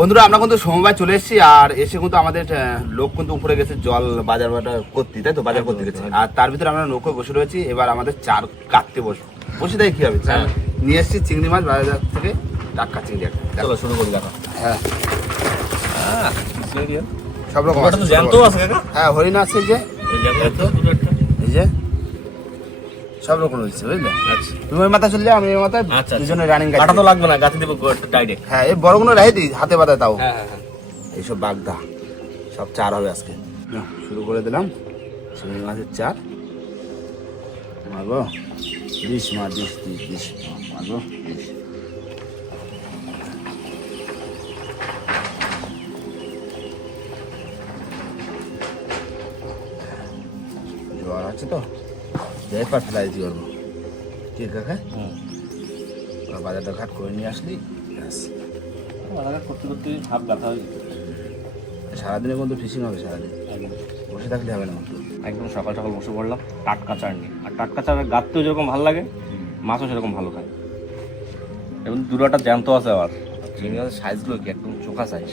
বন্ধুরা আমরা কিন্তু সমবায় চলে এসেছি আর এসে কিন্তু আমাদের লোক কিন্তু উপরে গেছে জল বাজার করতে, তাই তো বাজার করতে গেছে। আর তার ভিতরে আমরা নৌকো বসে রয়েছি। এবার আমাদের চার কাটতে বসে তাই কি হবে, চার নিয়ে এসেছি চিংড়ি মাছ বাজার থেকে, টাটকা চিংড়ি একটা। চলো শুরু করি দেখো। হ্যাঁ চিংড়ি সব রকম ওটা তো জ্যান্ত আছে কাকা। হ্যাঁ হরিণ আছে, এই যে এই জ্যান্ত দুটো একটা। এই যে সব রকম রয়েছে, বুঝলে? আচ্ছা তুমি ওই মাথা চলে যাও, আমি ওই মাথায়, আচ্ছা দুজনে রানিং গাড়ি। কাটা তো লাগবে না, গাছে দেবো ডাইরেক্ট। হ্যাঁ এই বড়গুলো রাখি দিই হাতে বাঁধা, তাও হ্যাঁ হ্যাঁ হ্যাঁ। এইসব বাগদা সব চার হবে আজকে। শুরু করে দিলাম চিংড়ি মাছের চার। মারবো ডিশ মাছ, ডিশ মারবো ডিশ। জোয়ার আছে তো, যাই পার ফেলাই দিতে পারবো। ঠিক আছে, বাজারটা ঘাট করে নিয়ে আসলি ব্যাস। বাজার করতে করতে হাফ ব্যথা হয়ে যেত। সারাদিনে কিন্তু ফিশিং হবে, সারাদিন বসে থাকলে হবে না। একদম সকাল সকাল বসে পড়লাম টাটকা চার নিয়ে। আর টাটকা চারের গাততেও যেরকম ভালো লাগে, মাছও সেরকম ভালো খায়। এবং দুটোটা জ্যান্ত আছে আবার। চিংড়ি মাছের সাইজগুলো কি একদম চোখা সাইজ।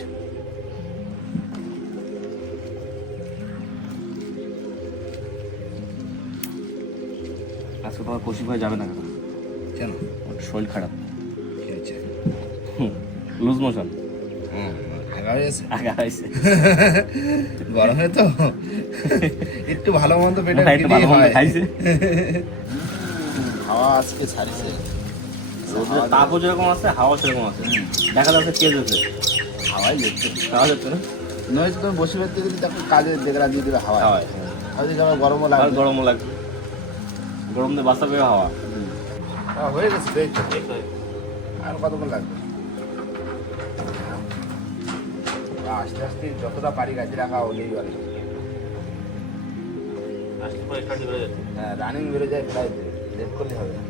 আজকে তোমার কষি ভাই যাবে না কেন? কেন? ওর শরীর খারাপ, কি হয়েছে? Loose motion. আগা হয়েছে, আগা হয়েছে গরমে তো একটু ভালো মন্দ পেটে একটু ভালো মন্দ খাইছে। হাওয়া আজকে ছাড়িছে, রোদের তাপও যেরকম আছে, হাওয়া সেরকম আছে। দেখা যাচ্ছে কে যেতে হাওয়াই দেখছে। খাওয়া যাচ্ছে না, নয়তো তুমি বসে থাকতে গেলে তারপর কাজে দেখলা দিয়ে দিলে হাওয়া হাওয়ায় হয়তো আমার গরমও আর লাগবে। গরমও লাগবে, গরম দিয়ে বাঁচাবে হাওয়া। হয়ে গেছে তো, এই তো। আর কতক্ষণ লাগবে? আস্তে আস্তে যতটা পারি গাছে রাখা হলেই পারে। হ্যাঁ রানিং বেড়ে যায়, প্রায় লেট করলে হবে না।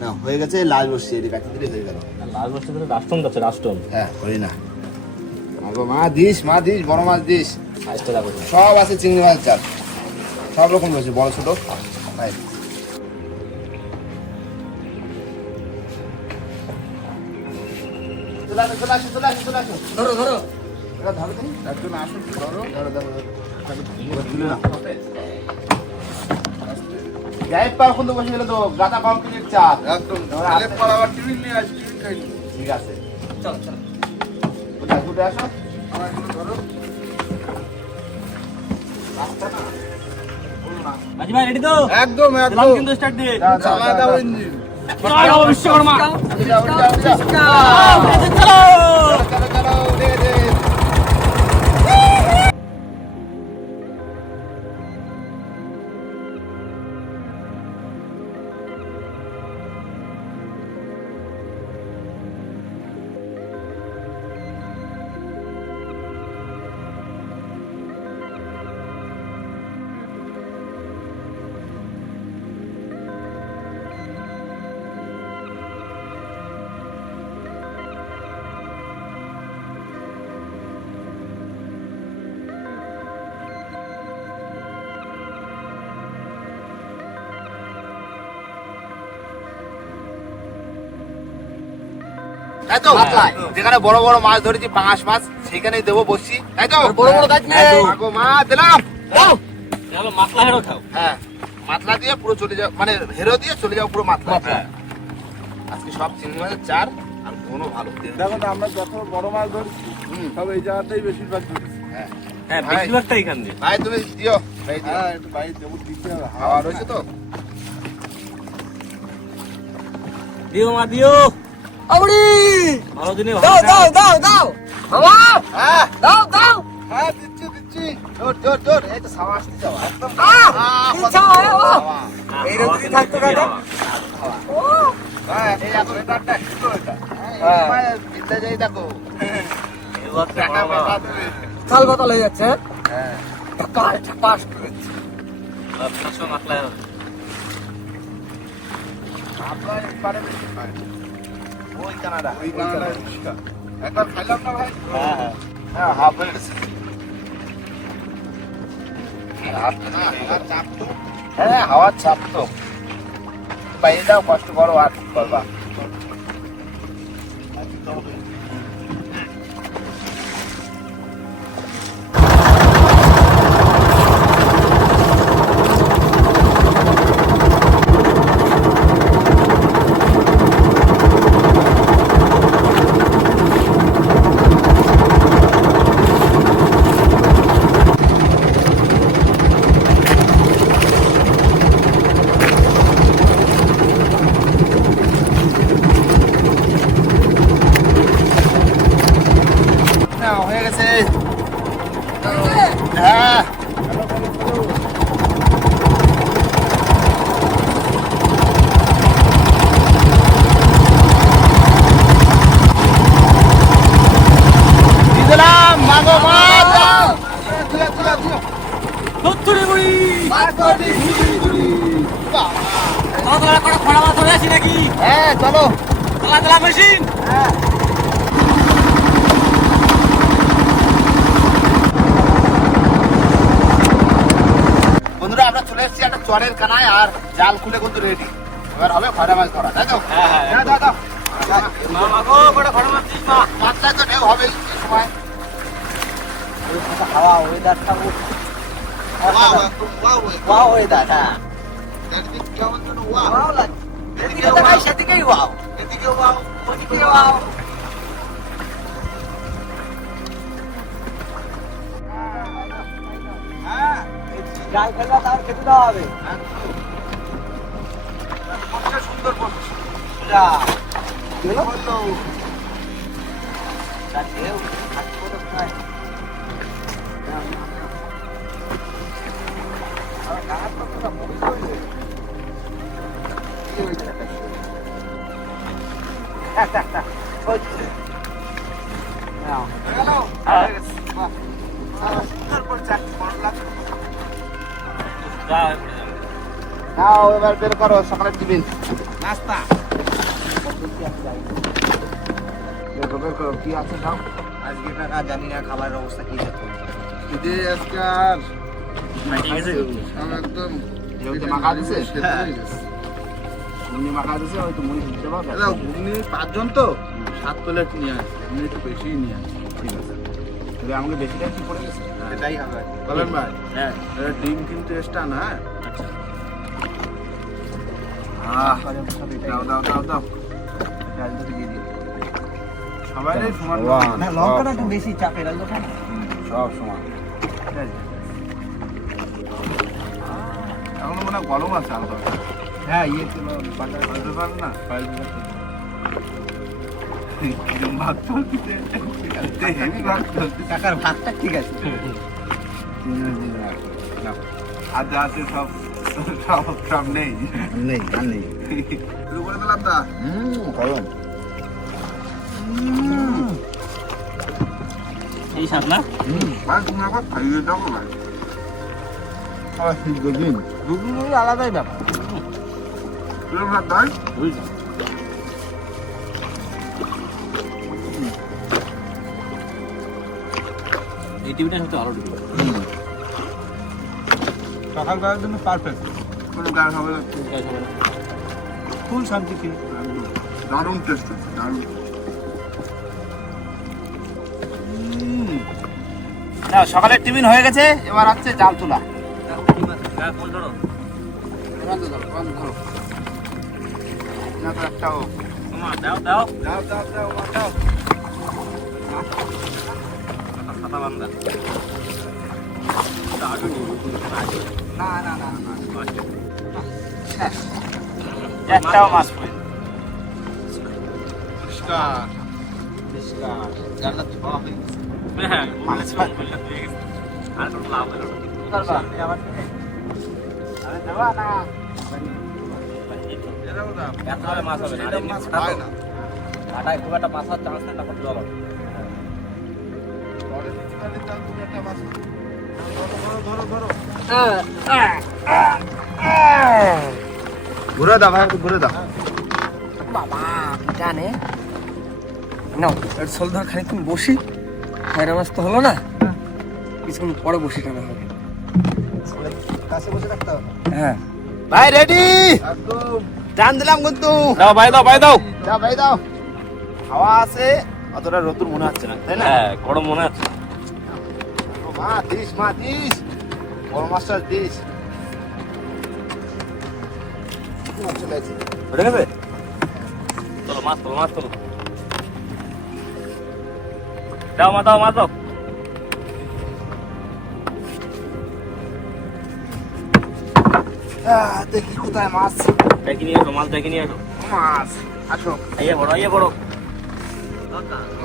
না হয়ে গেছে, লাল বসছে, এটি কাটি দিলে হয়ে গেল। লাল মাছটা ধরে রাষ্ট্রন যাচ্ছে, রাষ্ট্রন। হ্যাঁ করি না, মা দিস বড় মাছ দিস, সাইজটা দেখো। সব আছে চিংড়ি মাছ চাল, সব রকম রয়েছে, বড় ছোট। ভাই ধরো ধরো, এটা ধরো তুমি, একজন আসুন, ধরো ধরো ধরো যাই পার কিন্তু বসে গেলে তো গাদা কমপ্লিট চাপ একদম। আবার টিফিন নিয়ে আসি, টিফিন খাই। ঠিক আছে চলো চলো, ঘুরে আসো। আমার একটু ধরো রাস্তা না, বলো না। আজি ভাই রেডি তো? একদম দিলাম কিন্তু স্টার্ট দিয়ে। চালা দাও ইঞ্জিন। জয় বাবা বিশ্বকর্মা। চলো চলো। দে দে। তাই তো যেখানে বড় বড় মাছ ধরেছি, পাঙাশ মাছ, সেখানেই দেবো বসছি, তাই তো? বড় বড় গাছ নেই। আগো মা দিলাম। চলো মাছলা হেরো খাও। হ্যাঁ মাতলা দিয়ে পুরো চলে যাও, মানে হেরো দিয়ে চলে যাও পুরো মাতলা। আজকে সব চিংড়ি মাছের চার, আর কোনো ভালো দেখো তো আমরা যত বড় মাছ ধরছি সব এই জায়গাতেই বেশিরভাগ ধরছি। হ্যাঁ হ্যাঁ বেশিরভাগটা এখান দিয়ে। ভাই তুমি দিও, ভাই দিও। হ্যাঁ একটু বাইরে দেবো, দিতে হবে। হাওয়া রয়েছে তো। দিও মা দিও। আউড়ি ভালো দিনে দাও দাও দাও দাও বাবা হ্যাঁ দাও দাও হ্যাঁ দিচ্ছি। জোর জোর জোর, এই তো সাওয়া আসতে যাওয়া একদম। ইচ্ছা হয় ও এই এই রকমই থাকতো কাকা ও হ্যাঁ এই এখন এটা একটু এটা। হ্যাঁ বিদ্যা যাই দেখো। এবার টাকা পাবা তুমি। চাল বাতাল হয়ে যাচ্ছে হ্যাঁ ঠাপাস করেছে। আপনার এবারে বেশি খায়। ওই কানাডা ওই কানাডায় বেশি খায়। একবার খাইলাম না ভাই? হ্যাঁ হাফ হয়ে গেছে আর চাপ তো। হ্যাঁ হাওয়ার চাপ তো বাইরে যাও কষ্ট করো আর কি করবা নাও হয়ে গেছে হ্যাঁ দিয়ে দিলাম মাগো মাছ সত্তরে বুড়ি তোমার করে খোলা মাছ ধরে আসি নাকি? হ্যাঁ চলো তোলা মেশিন। বন্ধুরা আমরা চলে এসেছি একটা চরের কানায় আর জাল খুলে কিন্তু রেডি এবার হবে খয়রা মাছ ধরা তাই তো দাও দাও দাও মামা গো বড় খোলা মাছ দিস মা। মাছটাই তো ঢেউ হবেই এই সময় হাওয়া ওয়েদারটা ওয়াও ওয়েদার। হ্যাঁ কেমন যেন ওয়া ওয়াও লাগে। এদিকে তাকাই সেদিকেই ওয়াও। এদিকে ওয়াও ওদিকে ওয়াও। হ্যাঁ জাল ফেলবা তাও খেতে দেওয়া হবে। কতটা সুন্দর করছে যা বললো যা ঢেউ হাঁটতে কোথাও খায়। হচ্ছে নাও গেল হয়ে গেছে বাহ সুন্দর করছে বড় লাগছে নাও এবার বের করো সকালের টিফিন নাস্তা বের করো কি আছে দাও আজকে টাকা জানি না খাবারের অবস্থা কি হচ্ছে। যে আজকে আর সব একদম ঢেউতে মাখা দিছে সেদ্ধ হয়ে গেছে। মুড়ি মাখা দিছে হয়তো মুড়ি দিতে পারবে দাদা ঘুগনি 5 জন তো 7 প্লেট নিয়ে আসে এমনি একটু বেশি নিয়ে আসে ঠিক আছে তবে আমাকে বেশিটা কি পড়ে গেছে এটাই হবে বলেন ভাই হ্যাঁ এটা ডিম কিন্তু এক্সট্রা না দাও দাও দাও দাও ডাল তো দিয়ে দিও সবাই সমান না লঙ্কাটা একটু বেশি চাপের আলু খায় না। সব সমান এখন মনে হয় গরম আছে আলাদা হ্যাঁ ইয়ে তো বাজার বাজার পারে না ভাত চলছে হেভি ভাত চলছে কাকার ভাতটা ঠিক আছে। আর যা আছে সব সব সব নেই নেই আর নেই শুরু করে দিলাম দা গরম এই সাত না ভাই তুমি আবার খাইয়ে দাও ভাই ঘুগনি আলাদাই ব্যাপার। তুমি ভাত দাই এই টিভিটা সত্যি ভালো টিভি সকাল বেলার জন্য পারফেক্ট কোনো গায়ে হবে না ফুল শান্তি ফিল। দারুণ টেস্ট হচ্ছে দারুণ না সকালের টিফিন হয়ে গেছে এবার হচ্ছে জাল তোলা দাও দাও দাও দাও দাও দাও খাতা বান্দা না না না একটাও মাছ পড়ে পরিষ্কার জালটা ধোয়া হয়ে গেছে হ্যাঁ আর কোনো লাভ হলো আরে দেওয়া না এরাও দাও এত হবে মাছ হবে না এটা মাছ খায় না কাটায় খুব একটা মাছ হওয়ার চান্স নেই তখন জল হবে পরে কিছু খালি তার তুমি একটা মাছ ঘুরে দাও ভাই, একটু ঘুরে দাও। বাবা জানে নাও এর সোল ধর খানিকক্ষণ বসি, খয়রা মাছ তো হলো না, কিছুক্ষণ পরে বসি টানা হবে। কাছে বসে রাখতে হবে। হ্যাঁ ভাই রেডি, টান দিলাম কিন্তু। দাও ভাই, দাও ভাই, দাও। দাও ভাই দাও। হাওয়া আছে, অতটা রোদ্দুর মনে হচ্ছে না, তাই না? হ্যাঁ, গরম মনে আছে। মা দিস, মা দিস, বড় মাছটা দিস। চলে আসি। হয়ে গেছে? চলো মাছ তোলো, মাছ তোলো। দাও মা, দাও, মাছ দাও। দেখি কোথায় মাছ। দেখে নিয়ে আসো, মাছ দেখে নিয়ে আসো। মাছ আসো। আইয়া বড়, আইয়া বড়।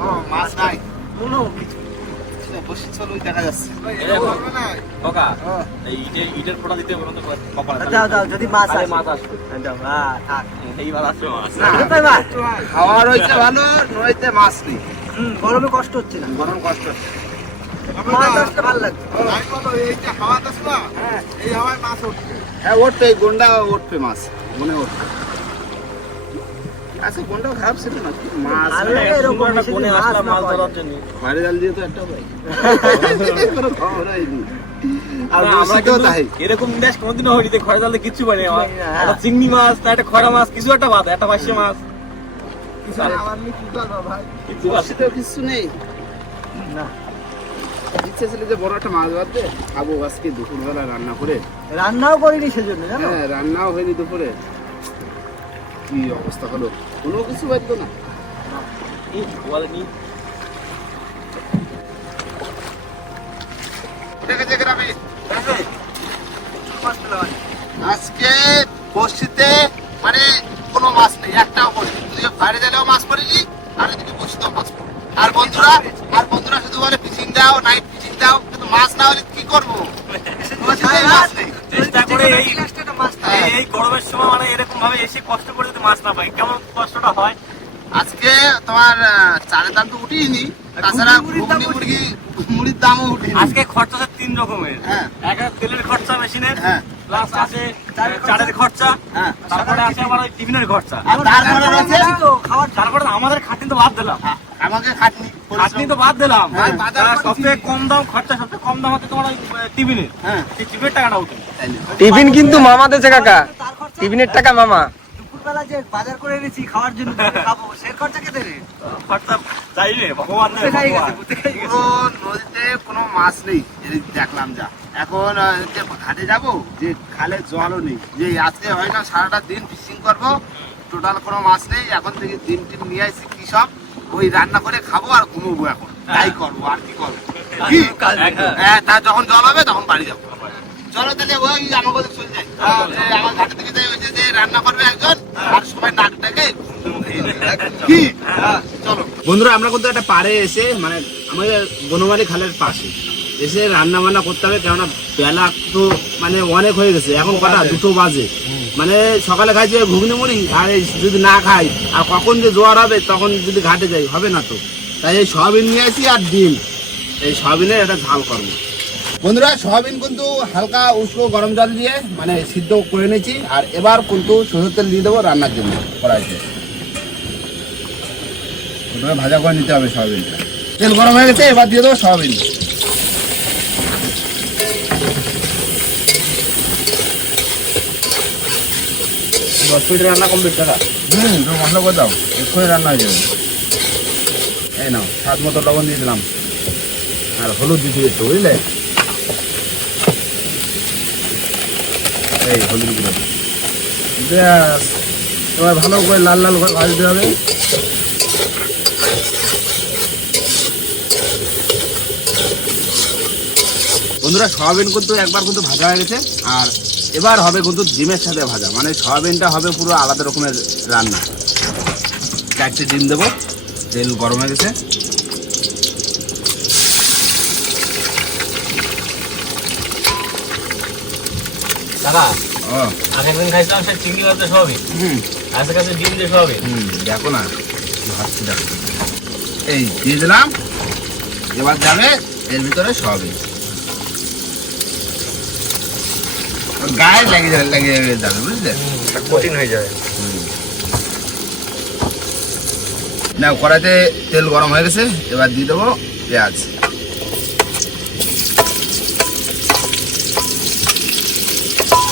ও মাছ নাই, কোনো কিছু বসে চলো, ওই দেখা যাচ্ছে। কাকা, এই ইটের ফোঁটা দিতে বলুন তো কপালে। দাও দাও, যদি মাছ তাহলে আসে মাছ আসবে। দাও। হ্যাঁ থাক। এইবার আসবে মাছ। হাওয়া রয়েছে ভালো, নইতে মাছ নেই। গরমে কষ্ট হচ্ছে না, গরম কষ্ট হচ্ছে। মাছ আসতে ভালো লাগছে। হ্যাঁ উঠবে, এই গন্ডা উঠবে মাছ, মনে উঠবে। আচ্ছা গন্ডাও খারাপ ছিল না, কি মাছ ভালো লাগে এরকম একটা বেশি কোণে দিন মাছ আসলাম না মাছ পাওয়া ধরার যায়। জন্য। বাইরে জাল দিয়ে তো একটা ভাই কোনো খবর হয়নি। আর না, আমরা বসিতেও কিন্তু তাই। এরকম দেশ কোনোদিনও হয়নি যে খয়রা জালে কিচ্ছু পাইনি আমার। হ্যাঁ। একটা চিংড়ি মাছ, না একটা খয়রা মাছ, কিছু একটা বাদ, একটা পার্শে মাছ। কিছু না, আমার নিয়ে কি করবো ভাই? কিছু আছে। বসিতেও কিছু নেই। না ইচ্ছে ছিল যে বড় একটা মাছ বাঁধতে খাবো আজকে দুপুরবেলা রান্না করে। রান্নাও করিনি সেজন্য জানো। হ্যাঁ রান্নাও হয়নি দুপুরে, কি অবস্থা হলো, কোনো কিছু বাঁধতো না। এই বলেনি। দেখেছে গ্রামে আজকে বসিতে মানে কোনো মাছ নেই, একটাও পড়েনি। তুই বাইরে গেলেও মাছ পড়েনি, আর এদিকে বসিতেও মাছ পড়েনি। আর বন্ধুরা শুধু বলে ফিশিং দাও, নাইট ফিশিং দাও, কিন্তু মাছ না হলে কি করবো? বসিতেই মাছ নেই। চেষ্টা করে এই মাছ এই গরমের সময় মানে এরকম ভাবে এসে কষ্ট করে যদি মাছ না পাই, কেমন কষ্টটা হয়। আজকে তোমার চালের দাম তো উঠিনি, তাছাড়া ঘুগনি মুড়ির দামও উঠিনি। আজকে খরচা আছে 3 রকমের। হ্যাঁ। একটা তেলের খরচা মেশিনের, হ্যাঁ। প্লাস আছে চালের খরচা, হ্যাঁ। তারপরে আছে আমার ওই টিফিনের খরচা, আর তারপরে রয়েছে তারপরে আমাদের খাটনি তো বাদ দিলাম। আমাকে খাটনি খাটনি তো বাদ দিলাম, হ্যাঁ, বাজার তার করছি। সবথেকে কম দাম খরচা, সবথেকে কম দাম হচ্ছে তোমার ওই টিফিনের। হ্যাঁ। সেই টিফিনের টাকাটা উঠে তাই না? টিফিন কিন্তু মামা দেছে কাকা, টিফিনের টাকা মামা। দুপুরবেলা যে বাজার করে এনেছি খাওয়ার জন্য খাবো, সে খরচা কে দেবে? খরচা যাই রে, ভগবান দেবে, কোথায় গেছে, ভগবান। কোথায় গেছে? পুরো নদীতে কোনো মাছ নেই, এই দেখলাম যা। এখন যে ঘাটে যাব, যে খালে জলও নেই, যে আজকে হয় না সারাটা দিন ফিশিং করবো, টোটাল কোনো মাছ নেই। এখন থেকে ডিম টিম নিয়ে আসছি, কি সব ওই রান্না করে খাবো আর ঘুমোবো। এখন তাই করবো, আর কি করবো? কি একদম। হ্যাঁ, তা যখন জল হবে তখন বাড়ি যাবো। চলো তাহলে ওই আমার কথা চলে যাই, আমার ঘাটে থেকে যাই, ওই যে রান্না করবে একজন, আর সবাই নাক ডেকে কি। চলো বন্ধুরা, আমরা কিন্তু একটা পাড়ে এসে মানে আমাদের বনমালী খালের পাশে এসে রান্না বান্না করতে হবে, কেননা বেলা তো মানে অনেক হয়ে গেছে। এখন কটা 2টো বাজে, মানে সকালে খাইছি ঘুগনি মুড়ি, আর এই যদি না খাই আর কখন যে জোয়ার হবে তখন যদি ঘাটে যাই হবে না তো। তাই এই সয়াবিন নিয়ে আসি আর ডিম, এই সয়াবিনের একটা ঝাল করবো। বন্ধুরা সয়াবিন কিন্তু হালকা উষ্ণ গরম জল দিয়ে মানে সিদ্ধ করে নিয়েছি, আর এবার কিন্তু সরষের তেল দিয়ে দেবো রান্নার জন্য কড়াইতে। প্রথমে ভাজা করে নিতে হবে সয়াবিনটা। তেল গরম হয়ে গেছে, এবার দিয়ে দেবো সয়াবিন। দশ মিনিট রান্না কমপ্লিট টাকা। তো বন্ধ করে দাও, এক্ষুনি রান্না হয়ে যাবে। এই নাও, স্বাদ মতো লবণ দিয়ে দিলাম, আর হলুদ দিতে একটু, বুঝলে? এই হলুদ গুলো ব্যাস, এবার ভালো করে লাল লাল করে ভাজতে হবে। বন্ধুরা সয়াবিন কিন্তু একবার কিন্তু ভাজা হয়ে গেছে, আর এবার হবে কিন্তু ডিমের সাথে ভাজা, মানে সয়াবিনটা হবে পুরো আলাদা রকমের রান্না। 4টে ডিম দেবো, তেল গরম হয়ে গেছে। দাদা, ও আগের দিন খাইছিলাম সে চিংড়ি মাছ দিয়ে সবই, আজকে কাছে ডিম দিয়ে সবই। দেখো না ভাবছি, দেখো এই দিয়ে দিলাম, এবার যাবে এর ভিতরে সয়াবিন। গায়ে লেগে যাবে বুঝলে। কঠিন হয়ে যায়। না কড়াইতে তেল গরম হয়ে গেছে, এবার দিয়ে দেবো পেঁয়াজ।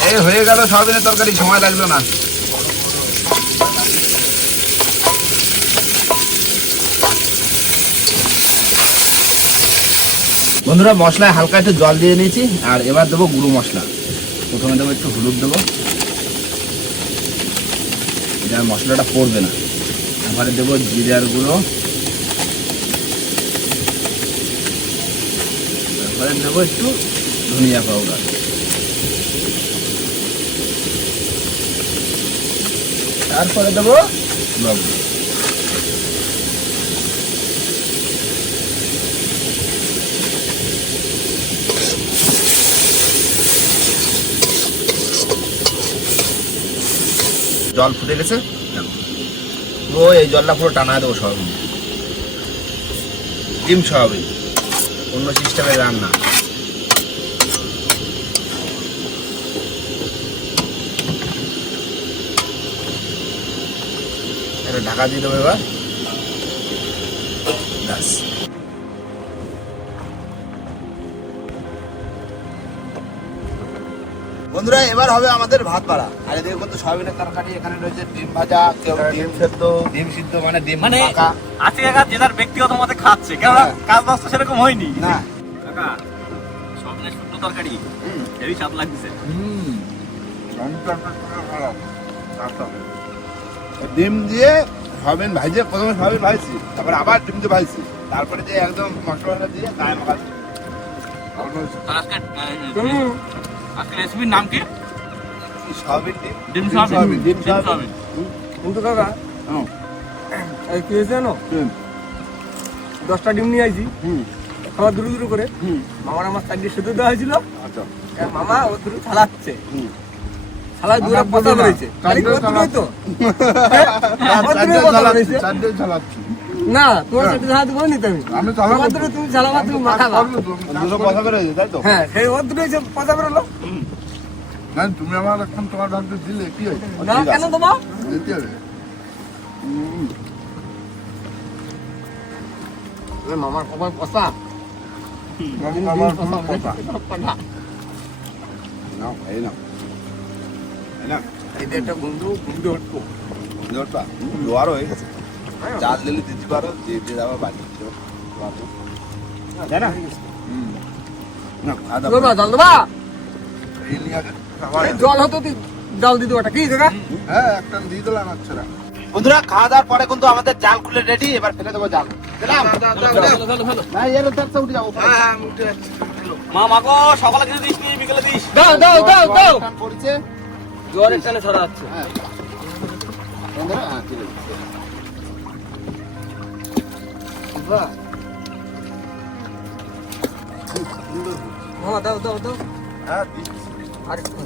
এই হয়ে গেল সয়াবিনের তরকারি, সময় লাগলো না। বন্ধুরা মশলায় হালকা একটু জল দিয়ে নিয়েছি, আর এবার দেবো গুঁড়ো মশলা। প্রথমে দেবো একটু হলুদ দেবো, যার মশলাটা পড়বে না। তারপরে দেবো জিরার গুঁড়ো, তারপরে দেবো একটু ধনিয়া পাউডার, তারপরে দেবো লবণ। জল ফুটে গেছে, পুরো এই জলটা পুরো টানায় দেবো সয়াবিন, ডিম সয়াবিন, অন্য সিস্টেমের রান্না। এটা ঢাকা দিয়ে দেবো এবার। ব্যাস। বন্ধুরা এবার হবে আমাদের ভাত বাড়া। আর এদিকে কিন্তু সয়াবিনের তরকারি, এখানে রয়েছে ডিম ভাজা, কেউ ডিম সেদ্ধ, ডিম সিদ্ধ মানে ডিম মানে মাখা। আজকে কাকা যে তার ব্যক্তিগত মতে খাচ্ছে, কেননা কাজ বাজ তো সেরকম হয়নি। না কাকা সবনের শুকনো তরকারি হেভি স্বাদ লাগছে। ডিম দিয়ে সয়াবিন ভাজে, প্রথমে সয়াবিন ভাজছি, তারপরে আবার ডিম দিয়ে ভাজছি, তারপরে যে একদম মশলা দিয়ে গায়ে মাখাচ্ছি। আজকে রেসিপির নাম কি? সয়াবিন ডিম, ডিম সয়াবিন। ডিম সয়াবিন। কিন্তু কাকা এই কি হয়েছে জানো, 10টা ডিম নিয়ে আইছি, খাবার দূরে দূরে করে। মামার আমার 4টে সেদ্ধ দেওয়া হয়েছিল, আচ্ছা মামা ও দূরে থালাচ্ছে, থালায় দূরে পচা বেরোয়েছে। তো না তোমার সেটা ঝালাতে বলিনি তো আমি, তোমার দূরে তুমি ঝালাবা, তুমি মাখাবা। দুটো কথা বেরোয় তাই তো? হ্যাঁ সেই ওর দূরে পচা বেরোলো। না তুমি আমার এখন তোমার ভাবতে দিলে কি হয়? না কেন তোমার দিতে হবে। মামার কপাল পচা, আমার কথা নাও এই নাও, এই নাও। এদের একটা বন্ধু বন্ধু হটবো। জোরটা লোয়ারও হয়ে গেছে, চাল দিলে দিতে পারো, দিয়ে যাবো বাড়ি। তাই না? না খাওয়া দাওয়া দেবা জল দেবা, এই নিয়ে এই জল হতো জল দিতে ওটা কি জায়গা। হ্যাঁ একটা দিয়ে দিলাম। আচ্ছা বন্ধুরা খাওয়া দাওয়ার পরে কিন্তু আমাদের জাল খুলে রেডি, এবার ফেলে দেবো জাল। দিলাম না এর তারটা উঠে যাবো। হ্যাঁ উঠে যাচ্ছে। মা মাগো সকালে কিছু দিস নি, বিকেলে দিস। দাও দাও দাও দাও, টান পড়ছে। জোয়ারের টানে ছড়া যাচ্ছে। হ্যাঁ বন্ধুরা, হ্যাঁ ঠিক আছে। মামা দাও দাও দাও, হ্যাঁ আর একটু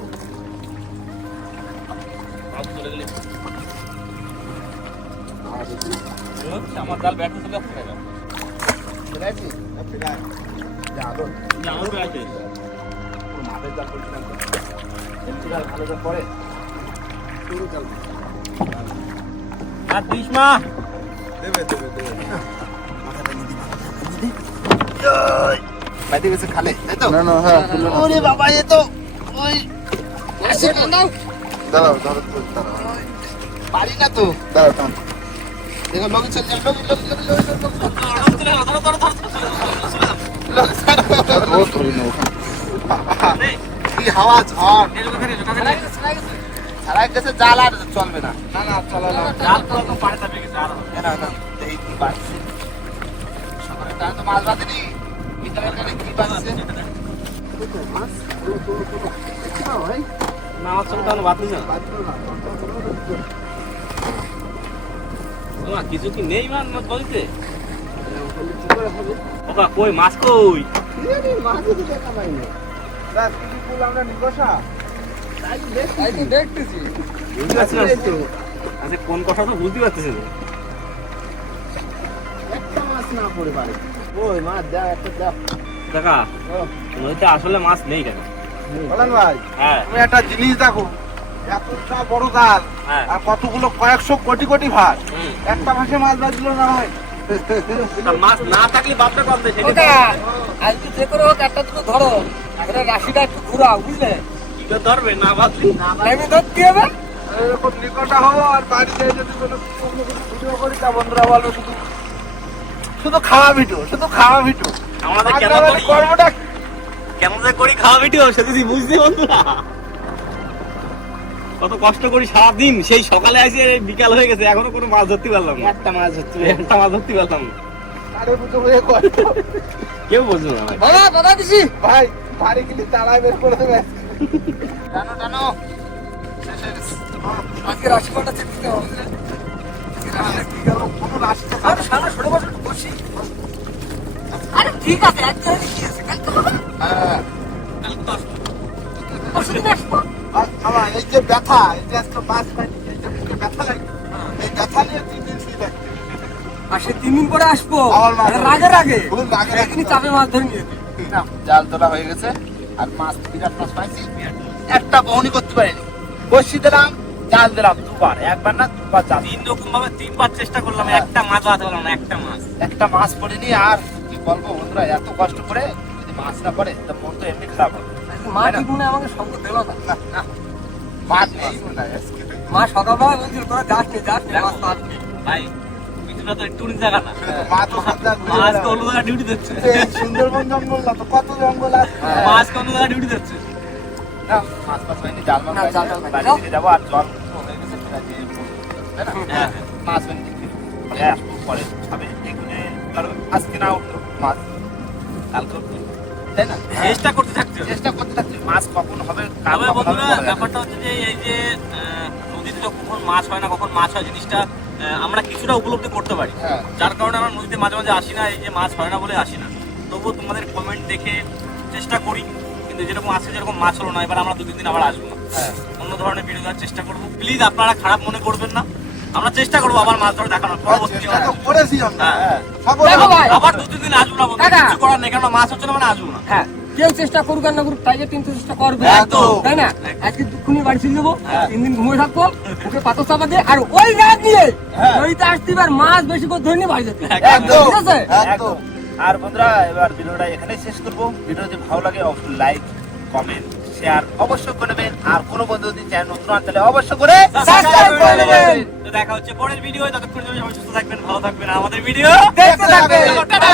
আমার জাল ব্যাট চলে আসছে কেন? ফেলে আছি? না, ফেলে আছি। যা, আদর। আমার ব্যাট পুরো মাঠের জাল করছিলাম তো। এমনি জাল ভালো জাল পরে। পুরো জাল। আর দিস মা। দেবে দেবে দেবে। বাইরে গেছে খালে, তাই তো? না না হ্যাঁ ওরে বাবা, এ তো ওই আসে না, নাও। দাঁড়াও দাঁড়াও দাঁড়াও পারি না তো। দাঁড়াও দাঁড়াও। দেখো লোক চল চল, ও তুই না কি হাওয়া ঝড়। সারা গেছে জাল আর চলবে না। না না চলো না। জাল তো একদম পাড়ে চাপে গেছে আর না না এই কি বাজছে, সকালে তার তো মাছ বাঁধেনি, বিকালে কালে কি বাজছে। না আমার সঙ্গে তাহলে বাদ নিস না। ওমা কিছু কি নেই মান বলতে? ওকা কই মাছ কই? তাই তো দেখতেছি। আচ্ছা কোন কথা তো বুঝতে পারতেছি না। একটা মাছ না পড়ে পারে। ওই মাছ দাও, একটা দাও। দেখা নদীতে আসলে মাছ নেই কেন? বলেন ভাই হ্যাঁ তুমি একটা জিনিস দেখো, এতটা বড় জাল হ্যাঁ আর কতগুলো কয়েকশো কোটি কোটি ভাত, হুম। একটা ভাসে মাছ বাজলো না ভাই। তা মাছ না থাকলে বাপটা কম দেয় সেটা ওটা আজকে যে করে হোক একটা দুটো ধরো, এবারে রাশিটা একটু ঘুরাও, বুঝলে? কি করে ধরবে না বাঁধলে টাইমে ধরতে হবে। এরকম নিকটা হবো আর বাড়িতে যদি কোনো ভিডিও করি তা বন্ধুরা বলবে শুধু শুধু খাওয়া ভিডিও, শুধু খাওয়া ভিডিও। আমাদের কেন আমাদের করি? কর্মটা কেন যে করি খাওয়া ভিডিও সে যদি বুঝতে বন্ধুরা, কত কষ্ট করি সারাদিন, সেই সকালে আসি বিকাল হয়ে গেছে এখনো কোনো মাছ ধরতে পারলাম না, একটা মাছ ধরতে পারলাম না, আরে বুঝো হয়ে কষ্ট। কেউ বুঝলো না ভাই। বাবা বাধা দিছি। ভাই বাড়ি গেলে তাড়াই বের করে দেবে। টানো টানো আজকে রাশিমাটা চেক দিতে হবে, বুঝলে? আজকে রাশিটা কি গেল? কোনো রাশিটা আর সামনে সরে বসে একটু বসি। আরে ঠিক আছে, একদিন কি আছে কালকে হবে। হ্যাঁ পরশু দিন আসবো। আমার এই যে ব্যথা, এই যে আজকে মাছ পাইনি, এই যে বুকে ব্যথা লাগে, এই ব্যথা নিয়ে 3 দিন শুয়ে থাকতে। আর সে 3 দিন পরে আসবো। আমার মাছ রাগের আগে খুব রাগের আগে। একদিনই চাপে মাছ ধরে নিয়ে না, জাল তোলা হয়ে গেছে আর মাছ বিরাট মাছ পাইছি, একটা বহনি করতে পারিনি। বসি দিলাম, জাল দিলাম দুবার, একবার না দুবার জাল। 3 রকম ভাবে 3 বার চেষ্টা করলাম, একটা মাছ হাতে পেলাম না, একটা মাছ। একটা মাছ পড়েনি। আর কি বলবো বন্ধুরা, এত কষ্ট করে যদি মাছ না পড়ে তো মন তো এমনি খারাপ হবে। মা ঠিক মনে হয় আমাকে সঙ্গ দিল না। মাছ নেই মনে হয় আজকে। মা সকালবেলা বলছিল তোরা যাস নি মাছ মাছ নি। ভাই পিছনে তো একটু জায়গা না, মাছ তো সব জায়গায় ঘুরে মাছ তো বেড়ায়। অন্য জায়গায় ডিউটি দিচ্ছে, এই সুন্দরবন জঙ্গল না তো কত জঙ্গল আছে। মাছ তো অন্য জায়গায় ডিউটি দিচ্ছে। না, মাছ পাস পাইনি, জাল মাছ না, পাইনি। জাল পাইনি। বাড়ি থেকে যাবো আর জল তো হয়ে গেছে, প্রায় দিয়ে পড়বো। তাই না? হ্যাঁ। মাছ পাইনি দেখি। পরে আসবো, পরে খাবে। এখানে ধরো আজকে না উঠলো মাছ, কালকে উঠবে। তাই না? চেষ্টা করতে থাকছে। চেষ্টা করতে থাকছি, মাছ কখন হবে কাল তবে কখন হবে বন্ধুরা বলা যায় না। ব্যাপারটা হচ্ছে যে এই যে নদীতে তো কখন মাছ হয় না কখন মাছ হয় জিনিসটা আমরা কিছুটা উপলব্ধি করতে পারি, হ্যাঁ। যার কারণে আমরা নদীতে মাঝে মাঝে আসি না, এই যে মাছ হয় না বলে আসি না। তবুও তোমাদের কমেন্ট দেখে চেষ্টা করি, কিন্তু যেরকম আজকে যেরকম মাছ হলো না, এবার আমরা 2-3 দিন আবার আসবো না, হ্যাঁ। অন্য ধরনের ভিডিও দেওয়ার চেষ্টা করবো। প্লিজ আপনারা খারাপ মনে করবেন না, আমরা চেষ্টা করবো আবার মাছ ধরে দেখানোর পরবর্তী চেষ্টা তো করেছি আমরা। হ্যাঁ। সকলে দেখো ভাই। আবার 2-3 দিন আসবো না বন্ধু, দাদা। কিছু করার নেই, কারণ মাছ হচ্ছে না মানে আসবো না। হ্যাঁ, কেউ চেষ্টা করুক আর না করুক, টাইগার কিন্তু চেষ্টা করবে, একদম। তাই না? আজকে দুক্ষুনি বাড়ি চলে যাবো, হ্যাঁ। 3 দিন ঘুমিয়ে থাকবো, ওকে পাথর চাপা দিয়ে আর ওই রাত নিয়ে হ্যাঁ। নদীতে আসতে আর মাছ বেশি করে ধরে নিয়ে বাড়ি যেতে। একদম। ঠিক আছে? একদম। আর বন্ধুরা এবার ভিডিওটা এখানেই শেষ করবো। ভিডিও যদি ভালো লাগে অবশ্যই লাইক, কমেন্ট, শেয়ার অবশ্যই করে নেবেন। আর কোনো বন্ধু যদি চ্যানেল নতুন আন তাহলে অবশ্যই করে Subscribe করে নেবেন। তো দেখা হচ্ছে পরের ভিডিও, ততক্ষণ সবাই সুস্থ থাকবেন, ভালো থাকবেন, আর আমাদের ভিডিও দেখতে থাকবেন। টাটা।